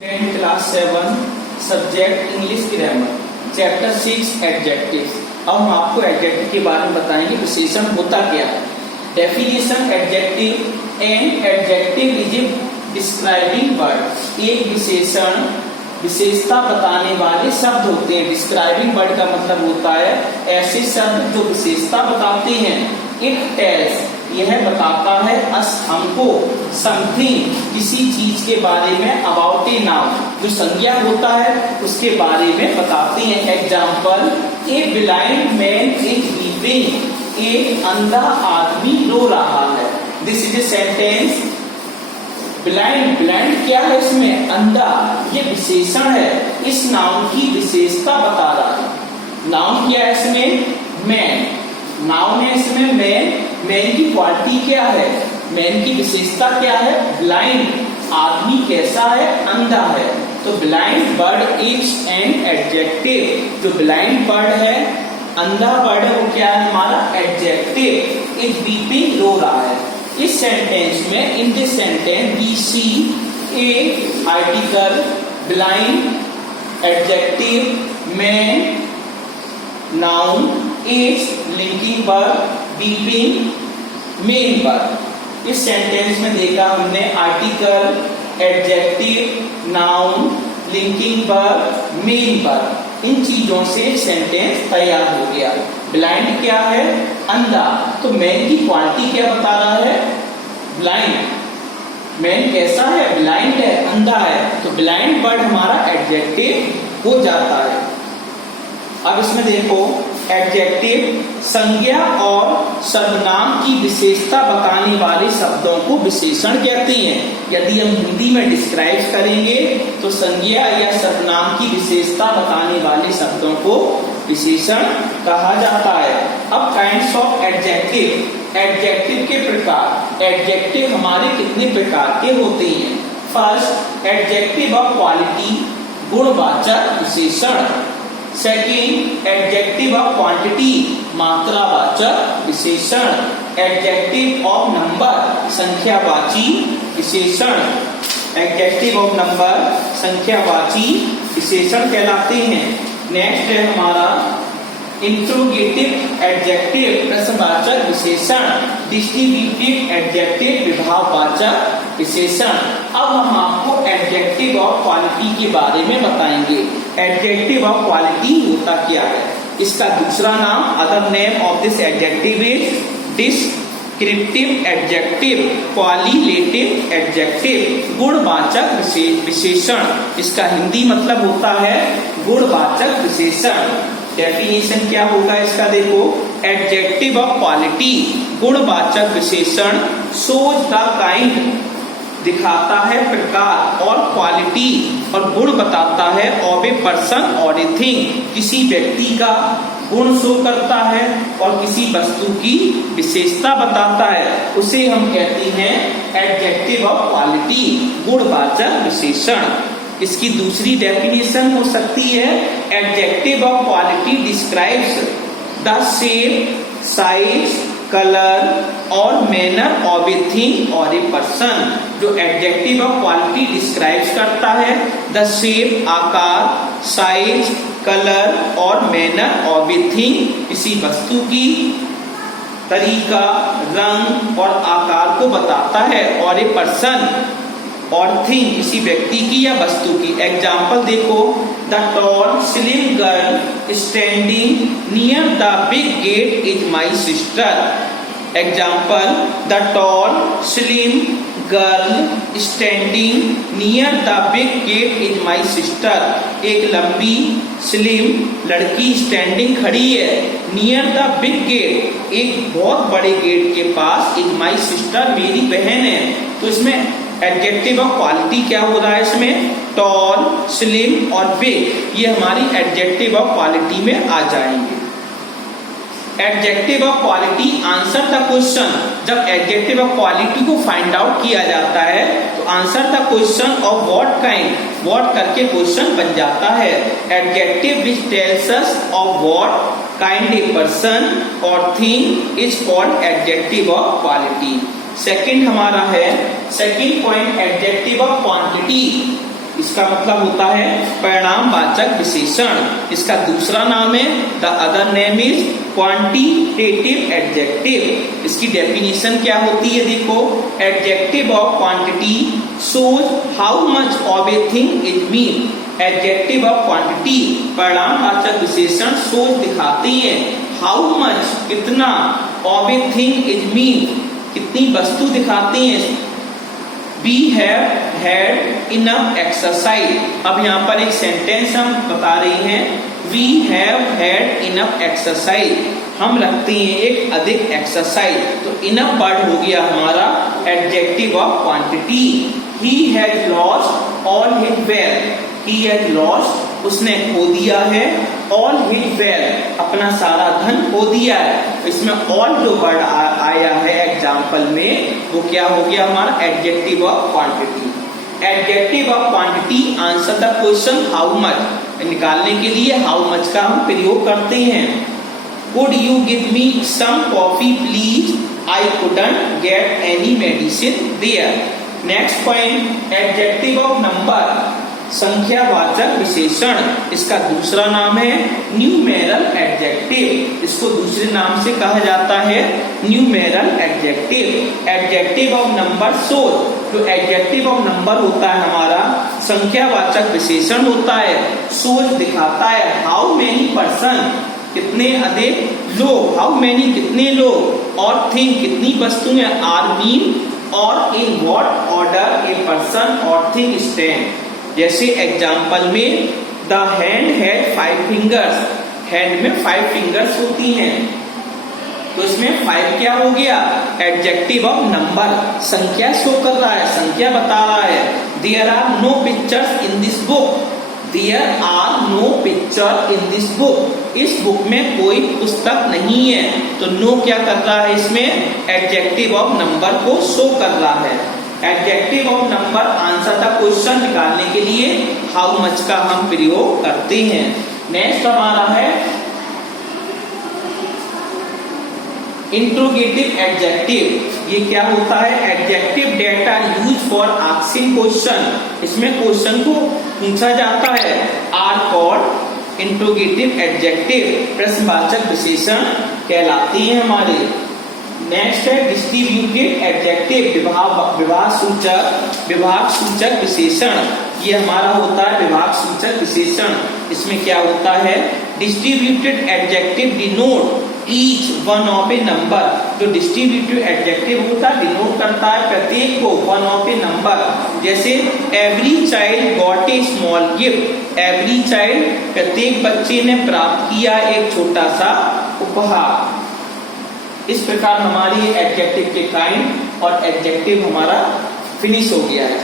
Class 7 subject English grammar chapter 6 adjectives. अब हम आपको एडजेक्टिव के बारे में बताएंगे, विशेषण होता क्या है। Definition adjective and adjective is a describing word. एक विशेषण विशेषता बताने वाले शब्द होते हैं। डिस्क्राइबिंग वर्ड का मतलब होता है ऐसे शब्द जो विशेषता बताते हैं। इट टेल्स यह बताता है अस हमको समथिंग किसी चीज के बारे में, अबाउट ए नाउन जो संज्ञा होता है उसके बारे में बताते हैं। Example, a blind man is weeping. एक अंधा आदमी रो रहा है। This is a sentence. Blind, blind क्या है इसमें? अंधा। ये विशेषण है, इस नाउन की विशेषता बता रहा है। नाउन क्या है इसमें? मैन। नाउन है इसमें मैन। मैन की क्वालिटी क्या है? मैन की विशेषता क्या है? ब्लाइंड। आदमी कैसा है? अंधा है। तो blind bird is an adjective. जो ब्लाइंड बर्ड है, अंधा बर्ड है, वो क्या है हमारा? एडजेक्टिव। इज वीपिंग, रो रहा है। इस सेंटेंस में, in this sentence we see a article, blind adjective, man noun, is linking verb, weeping main verb. इस सेंटेंस में देखा हमने article, adjective, noun, linking verb, main verb. इन चीजों से सेंटेंस तैयार हो गया। ब्लाइंड क्या है? अंधा। तो मैन की क्वालिटी क्या बता रहा है? ब्लाइंड। मैन कैसा है? ब्लाइंड है, अंधा है। तो ब्लाइंड वर्ड हमारा एडजेक्टिव हो जाता है। अब इसमें देखो, एडजेक्टिव संज्ञा और सर्वनाम की विशेषता बताने वाले शब्दों को विशेषण कहते हैं। यदि हम हिंदी में डिस्क्राइब करेंगे तो संज्ञा या सर्वनाम की विशेषता बताने वाले शब्दों को विशेषण कहा जाता है। अब काइंड्स ऑफ एडजेक्टिव, एडजेक्टिव के प्रकार। एडजेक्टिव हमारे कितने प्रकार के होते हैं? फर्स्ट, एडजेक्टिव ऑफ क्वालिटी, गुणवाचक विशेषण। सेकेंड, एडजेक्टिव ऑफ क्वांटिटी, मात्रावाचक विशेषण। एडजेक्टिव ऑफ नंबर, संख्यावाची विशेषण। एडजेक्टिव ऑफ नंबर संख्यावाची विशेषण कहलाते हैं। नेक्स्ट है हमारा इंट्रोगेटिव एडजेक्टिव, प्रश्नवाचक विशेषण। डिस्ट्रीब्यूटिव एडजेक्टिव, विभाववाचक विशेषण। अब हम आपको एडजेक्टिव ऑफ क्वालिटी के बारे में बताएंगे। एडजेक्टिव ऑफ क्वालिटी होता क्या है? इसका दूसरा नाम, other name of this adjective is descriptive adjective, qualitative adjective, गुणवाचक विशेषण। इसका हिंदी मतलब होता है गुणवाचक विशेषण। डेफिनेशन क्या होगा इसका? देखो, एडजेक्टिव ऑफ क्वालिटी, गुणवाचक विशेषण, शोज द काइंड, दिखाता है प्रकार, और क्वालिटी और गुण बताता है ऑफ ए पर्सन और ए थिंग, किसी व्यक्ति का गुण शो करता है और किसी वस्तु की विशेषता बताता है। उसे हम कहते हैं एडजेक्टिव ऑफ क्वालिटी, गुणवाचक विशेषण। इसकी दूसरी डेफिनेशन हो सकती है, adjective of quality describes the shape, size, colour और मैनर ऑफ ए थिंग और ए पर्सन। जो एडजेक्टिव ऑफ क्वालिटी डिस्क्राइब्स करता है द शेप, आकार, साइज, कलर और मैनर ऑफ ए थिंग, किसी वस्तु की तरीका, रंग और आकार को बताता है, और ए पर्सन और थिंग, किसी व्यक्ति की या वस्तु की। एग्जाम्पल देखो, the tall slim girl standing near the big gate is my sister. Example, the tall slim girl standing near the big gate is my sister. एक लंबी स्लिम लड़की स्टैंडिंग खड़ी है, नियर द बिग गेट, एक बहुत बड़े gate के पास, is my sister, मेरी बहन है। तो इसमें एडजेक्टिव ऑफ क्वालिटी क्या हो रहा है? इसमें टॉल, स्लिम और बिग, ये हमारी एडजेक्टिव ऑफ क्वालिटी में आ जाएंगे। Adjective of quality answer the question. जब एडजेक्टिव ऑफ क्वालिटी को फाइंड आउट किया जाता है तो answer the question of what kind, what करके क्वेश्चन बन जाता है। Adjective which tells us of what kind a person और thing is called adjective of quality. Second हमारा है, second point, adjective of quantity. इसका मतलब होता है परिणामवाचक विशेषण। इसका दूसरा नाम है the other name is quantitative adjective. इसकी डेफिनेशन क्या होती है, देखो, adjective of quantity shows how much of a thing is mean। Adjective of quantity परिणामवाचक विशेषण shows दिखाते हैं how much कितना of a thing is mean कितनी वस्तु दिखाते हैं। We have had enough exercise। अब यहाँ पर एक सेंटेंस हम बता रहे हैं, We have had enough exercise। हम रखते हैं एक अधिक एक्सरसाइज, तो enough वर्ड हो गया हमारा adjective of quantity. He has lost all his wealth। He has lost उसने खो दिया है, all his wealth अपना सारा धन खो दिया है। इसमें all जो वर्ड आया है एग्जाम्पल में वो क्या हो गया हमारा adjective of quantity. Adjective of quantity answer the question how much निकालने के लिए हाउ मच का हम प्रयोग करते हैं। Could you give me some coffee please? I couldn't get any medicine there। Next point adjective of number संख्यावाचक विशेषण। इसका दूसरा नाम है न्यूमेरल एडजेक्टिव। इसको दूसरे नाम से कहा जाता है numeral adjective. Adjective of number shows जो एडजेक्टिव ऑफ नंबर होता है हमारा संख्यावाचक विशेषण होता है। शोज दिखाता है हाउ मेनी पर्सन कितने अधिक लोग, हाउ मेनी कितने लोग, और थिंग कितनी वस्तुएं आर बीन और in what order A person और थिंग स्टैंड। जैसे एग्जाम्पल में the hand had 5 fingers. Hand में 5 फिंगर्स होती हैं, तो इसमें 5 क्या हो गया एडजेक्टिव ऑफ नंबर, संख्या शो कर रहा है, संख्या बता रहा है। There are no pictures in this book. There are no picture in this book. इस बुक में कोई पुस्तक नहीं है, तो नो क्या कर रहा है इसमें एडजेक्टिव ऑफ नंबर को शो कर रहा है। Adjective of number answer the question निकालने के लिए हाउ मच का हम प्रयोग करते हैं। नेक्स्ट हमारा है इंट्रोगेटिव एडजेक्टिव। ये क्या होता है adjective that are use for asking question. इसमें क्वेश्चन को पूछा जाता है, आर कॉल्ड इंट्रोगेटिव एडजेक्टिव। प्रश्नवाचक विशेषण कहलाती है हमारे। नेक्स्ट है डिस्ट्रीब्यूटेड एडजेक्टिव विभाग सूचक विशेषण। ये हमारा होता है विभाग सूचक विशेषण। इसमें क्या होता है distributed adjective denote each one of A number. जो डिस्ट्रीब्यूटेड एडजेक्टिव होता है डिनोट करता है प्रत्येक को वन ऑफ ए नंबर। जैसे every child got a small gift. Every child प्रत्येक बच्चे ने प्राप्त किया एक छोटा सा उपहार। इस प्रकार हमारी एडजेक्टिव के काइंड और एडजेक्टिव हमारा फिनिश हो गया है।